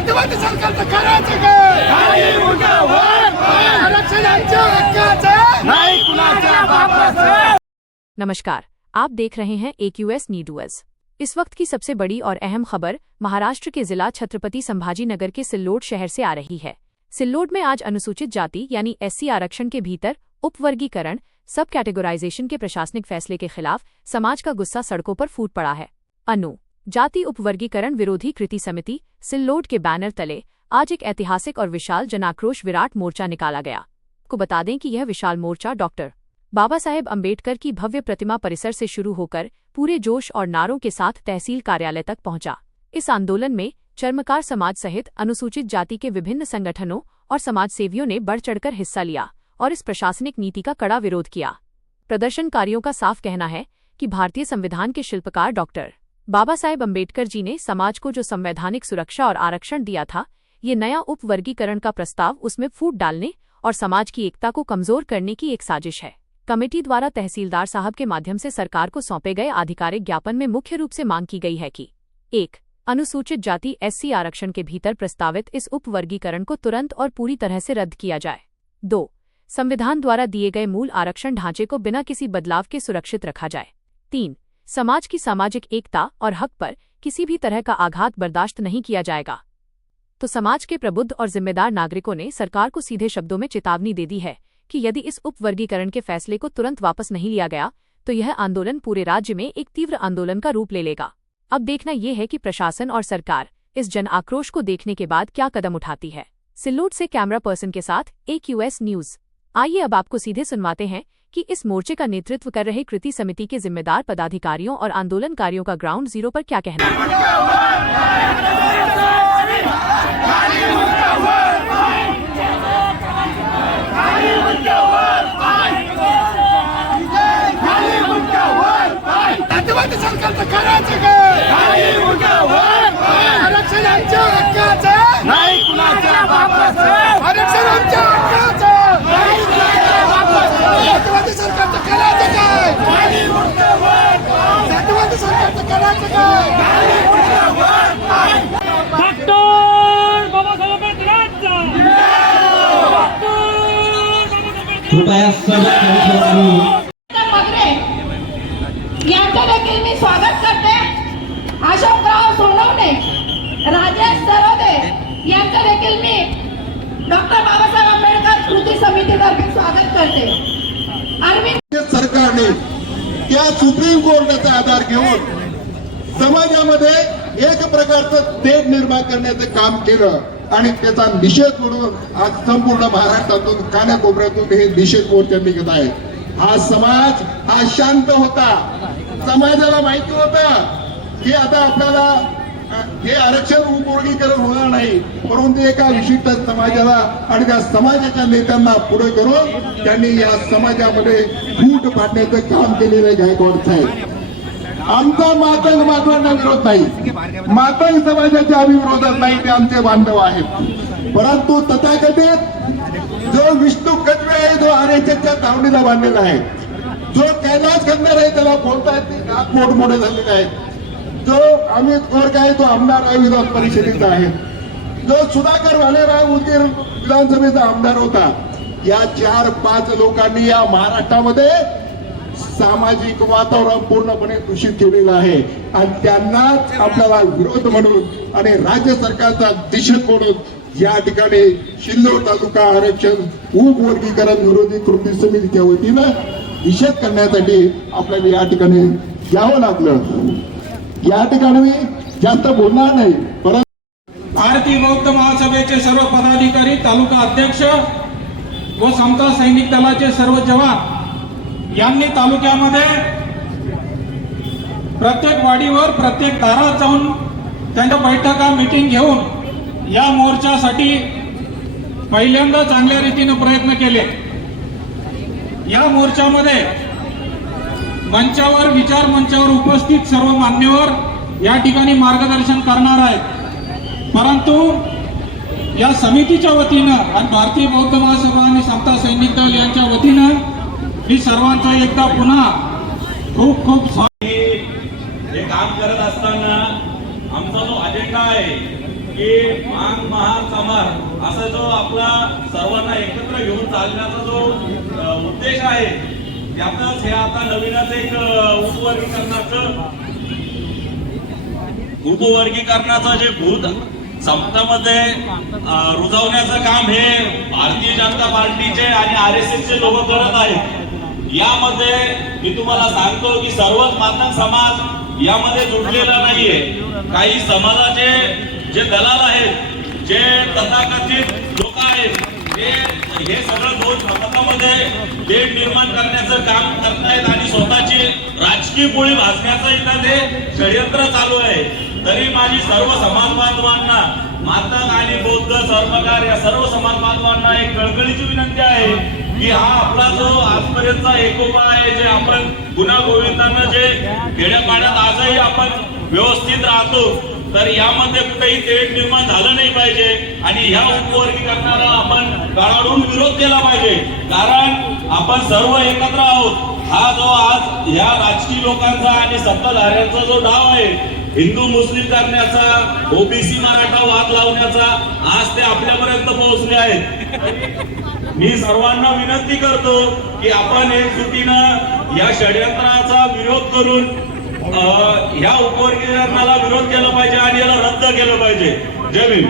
जातीवादी सरकारचं करायचं काय? आरक्षण आमच्या हक्काचं नाही कुणाच्या बापाचं। नमस्कार, आप देख रहे हैं AQS न्यूज़। इस वक्त की सबसे बड़ी और अहम खबर महाराष्ट्र के जिला छत्रपति संभाजी नगर के सिल्लोड शहर से आ रही है। सिल्लोड में आज अनुसूचित जाति यानी SC आरक्षण के भीतर उपवर्गीकरण सब कैटेगराइजेशन के प्रशासनिक फैसले के खिलाफ समाज का गुस्सा सड़कों पर फूट पड़ा है। जाति उपवर्गीकरण विरोधी कृति समिति सिल्लोड के बैनर तले आज एक ऐतिहासिक और विशाल जनाक्रोश विराट मोर्चा निकाला गया। को बता दें कि यह विशाल मोर्चा डॉक्टर बाबा साहेब अम्बेडकर की भव्य प्रतिमा परिसर से शुरू होकर पूरे जोश और नारों के साथ तहसील कार्यालय तक पहुंचा। इस आंदोलन में चर्मकार समाज सहित अनुसूचित जाति के विभिन्न संगठनों और समाजसेवियों ने बढ़ चढ़कर हिस्सा लिया और इस प्रशासनिक नीति का कड़ा विरोध किया। प्रदर्शनकारियों का साफ कहना है कि भारतीय संविधान के शिल्पकार डॉक्टर बाबा साहेब अम्बेडकर जी ने समाज को जो संवैधानिक सुरक्षा और आरक्षण दिया था, ये नया उपवर्गीकरण का प्रस्ताव उसमें फूट डालने और समाज की एकता को कमजोर करने की एक साजिश है। कमेटी द्वारा तहसीलदार साहब के माध्यम से सरकार को सौंपे गए आधिकारिक ज्ञापन में मुख्य रूप से मांग की गई है कि 1. अनुसूचित जाति SC आरक्षण के भीतर प्रस्तावित इस उपवर्गीकरण को तुरंत और पूरी तरह से रद्द किया जाए। 2. संविधान द्वारा दिए गए मूल आरक्षण ढांचे को बिना किसी बदलाव के सुरक्षित रखा जाए। 3. समाज की सामाजिक एकता और हक पर किसी भी तरह का आघात बर्दाश्त नहीं किया जाएगा। तो समाज के प्रबुद्ध और जिम्मेदार नागरिकों ने सरकार को सीधे शब्दों में चेतावनी दे दी है कि यदि इस उपवर्गीकरण के फैसले को तुरंत वापस नहीं लिया गया तो यह आंदोलन पूरे राज्य में एक तीव्र आंदोलन का रूप ले लेगा। अब देखना यह है कि प्रशासन और सरकार इस जन आक्रोश को देखने के बाद क्या कदम उठाती है। सिल्लोड से कैमरा पर्सन के साथ AQS न्यूज़। आइए अब आपको सीधे सुनवाते हैं कि इस मोर्चे का नेतृत्व कर रहे कृति समिति के जिम्मेदार पदाधिकारियों और आंदोलनकारियों का ग्राउंड जीरो पर क्या कहना है। जातीवादी सरकारचं करायचं काय? आरक्षण आमच्या हक्काचं नाही कुणाच्या बापाचं। आरक्षण आमच्या हक्काचं नाही कुणाच्या बापाचं। जातीवादी सरकारचं करायचं काय? जातीवादी सरकारचं करायचं काय? डॉक्टर बाबासाहेब आंबेडकरांचा कृपया स्वागत यांचं देखील मी स्वागत करते। अशोकराव सोनवणे, राजेश सरोदे यांचं देखील मी डॉक्टर बाबासाहेब आंबेडकर कृती समितीतर्फे स्वागत करते। अरविंद सरकारने त्या सुप्रीम कोर्टाचा आधार घेऊन समाजामध्ये एक प्रकारचं तेढ निर्माण करण्याचं काम केलं आणि त्याचा निषेध म्हणून आज संपूर्ण महाराष्ट्रातून कानाकोपऱ्यातून हे निषेध मोर्चे निघत आहेत। हा समाज हा शांत होता। समाजाला माहिती होतं की आता आपल्याला हे आरक्षण उपवर्गीकरण होणार नाही, परंतु एका विशिष्ट समाजाला आणि त्या समाजाच्या नेत्यांना पुढे करून त्यांनी या समाजामध्ये फूट पाडण्याचं काम केलेलं आहे गायकवाड साहेब। आमचा मातंग बांधवांना विरोध नाही, मातंग समाजाच्या आम्ही विरोधात नाही, ते आमचे बांधव आहेत। परंतु तथाकथित जो विष्णू कटवे आहे, जो आरक्षणच्या धावणीला बांधलेला आहे, जो कैलास खंडर आहे त्याला बोलता येते हात मोठमोठे झालेले आहेत, जो अमित गोरख आहे तो आमदार आहे विधान परिषदेचा आहे, जो सुधाकर भालेराव उदगीर विधानसभेचा आमदार होता, या 4-5 लोकांनी या महाराष्ट्रामध्ये सामाजिक वातावरण पूर्णपणे दूषित केलेलं आहे आणि त्यांनाच आपल्याला विरोध म्हणून आणि राज्य सरकारचा निषेध म्हणून या ठिकाणी सिल्लोड तालुका आरक्षण उपवर्गीकरण विरोधी कृती समितीच्या वतीनं निषेध करण्यासाठी आपल्याला या ठिकाणी यावं लागलं। या ठिकाणी मी जास्त बोलणार नाही, परंतु भारतीय बौद्ध महासभेचे सर्व पदाधिकारी, तालुका अध्यक्ष व समता सैनिक दलाचे सर्व जवान यांनी तालुक्यामध्ये प्रत्येक वाडीवर प्रत्येक दारात जाऊन त्यांच्या बैठका मीटिंग घेऊन या मोर्चासाठी पहिल्यांदा चांगल्या रीतीने प्रयत्न केले। या मोर्चामध्ये मंचावर विचार मंचावर उपस्थित सर्व मान्यवर या ठिकाणी मार्गदर्शन करणार आहेत, परंतु या समितीच्या वतीनं आणि भारतीय बौद्ध महासभा आणि समता सैनिक दल यांच्या वतीनं मी सर्वांचा एकदा पुन्हा खूप खूप हे काम करत असताना आमचा जो अजेंडा आहे की मांग महार समार असा जो आपला सर्वांना एकत्र घेऊन चालण्याचा जो उद्देश आहे, त्यातच हे आता नवीनच एक उपवर्गीकरणाचं जे भूत समाजामध्ये रुजवण्याचं काम हे भारतीय जनता पार्टीचे आणि RSS चे लोक करत आहेत। यामध्ये मी तुम्हाला सांगतो की सर्वच मातंग समाज यामध्ये जुडलेला नाहीये। काही समाजाचे जे दलाल आहेत, जे तथाकथित लोक आहेत, ते हे सगळं दोन समाजामध्ये तेढ निर्माण करण्याचं काम करतायत आणि स्वतःची राजकीय पोळी भाजण्याचं इथं ते षडयंत्र चालू आहे। तरी माझी सर्व समाज बांधवांना, मातंग आणि बौद्ध सर्वकार या सर्व समाज बांधवांना एक कळकळीची विनंती आहे की हा आपला जो आजपर्यंतचा एकोपा आहे, जे आपण गुन्हा गोविंदानं जे खेड्यापाड्यात आजही आपण व्यवस्थित राहतो, तर यामध्ये कुठेही तेढ निर्माण झालं नाही पाहिजे आणि ह्या उपवर्गीकरणाला आपण कडाडून विरोध केला पाहिजे। कारण आपण सर्व एकत्र आहोत। हा जो आज ह्या राजकीय लोकांचा आणि सत्ताधाऱ्यांचा जो डाव आहे, हिंदू मुस्लिम करण्याचा, OBC मराठा वाद लावण्याचा, आज ते आपल्यापर्यंत पोहोचले आहेत। मी सर्वांना विनंती करतो की आपण एकजुटीनं या षडयंत्राचा विरोध करून ह्या उपवर्गीकरणाला विरोध केला पाहिजे आणि याला रद्द केलं पाहिजे। जय भीम।